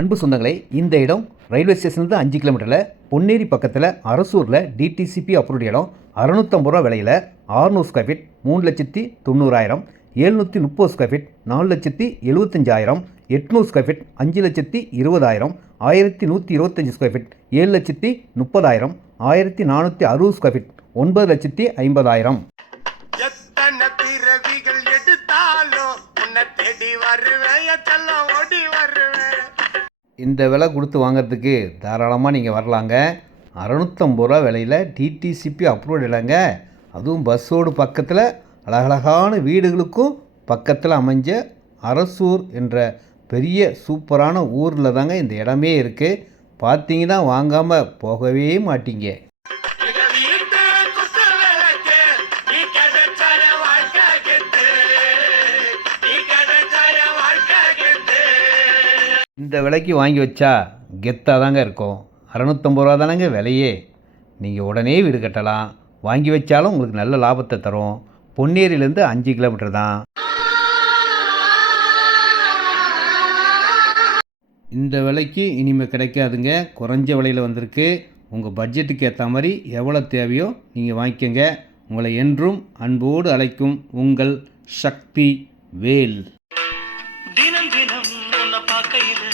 அன்பு சொந்தங்களே, இந்த இடம் ரயில்வே ஸ்டேஷன்லேருந்து 5 கிலோமீட்டரில் பொன்னேரி பக்கத்தில் அரசூரில் டிடிசிபி அப்ரூவ்ட் இடம். 650 ரூபா விலையில் 600 square feet 3,90,000, 730 square feet 4,75,000, 800 square feet 5,20,000, 1,125 square feet 7,30,000, 1,460 square feet 9,50,000. எத்தனை பிறவிகள் எடுத்தாலும் உன்னை தேடி வருவேன், எச்செல்லாம் ஓடி வருவேன். இந்த விலை கொடுத்து வாங்கிறதுக்கு தாராளமாக நீங்கள் வரலாங்க. 650 ரூபா விலையில் டிடிசிபி அப்ரூவ்ட் இல்லைங்க. அதுவும் பஸ்ஸோடு பக்கத்தில் அழகழகான வீடுகளுக்கும் பக்கத்தில் அமைஞ்ச அரசூர் என்ற பெரிய சூப்பரான ஊரில் தாங்க இந்த இடமே இருக்குது. பார்த்தீங்கன்னா வாங்காமல் போகவே மாட்டீங்க. இந்த விலைக்கு வாங்கி வச்சா கெத்தாக தாங்க இருக்கும். 650 ரூபா தானேங்க விலையே. நீங்கள் உடனே வீடு கட்டலாம். வாங்கி வச்சாலும் உங்களுக்கு நல்ல லாபத்தை தரும். பொன்னேரியிலேருந்து 5 கிலோமீட்டர் தான். இந்த விலைக்கு இனிமேல் கிடைக்காதுங்க. குறைஞ்ச விலையில் வந்திருக்கு. உங்கள் பட்ஜெட்டுக்கு ஏற்ற மாதிரி எவ்வளோ தேவையோ நீங்கள் வாங்கிக்கோங்க. உங்களை என்றும் அன்போடு அழைக்கும் உங்கள் சக்தி வேல். தினம் தினம் உன்னை பார்க்கையில்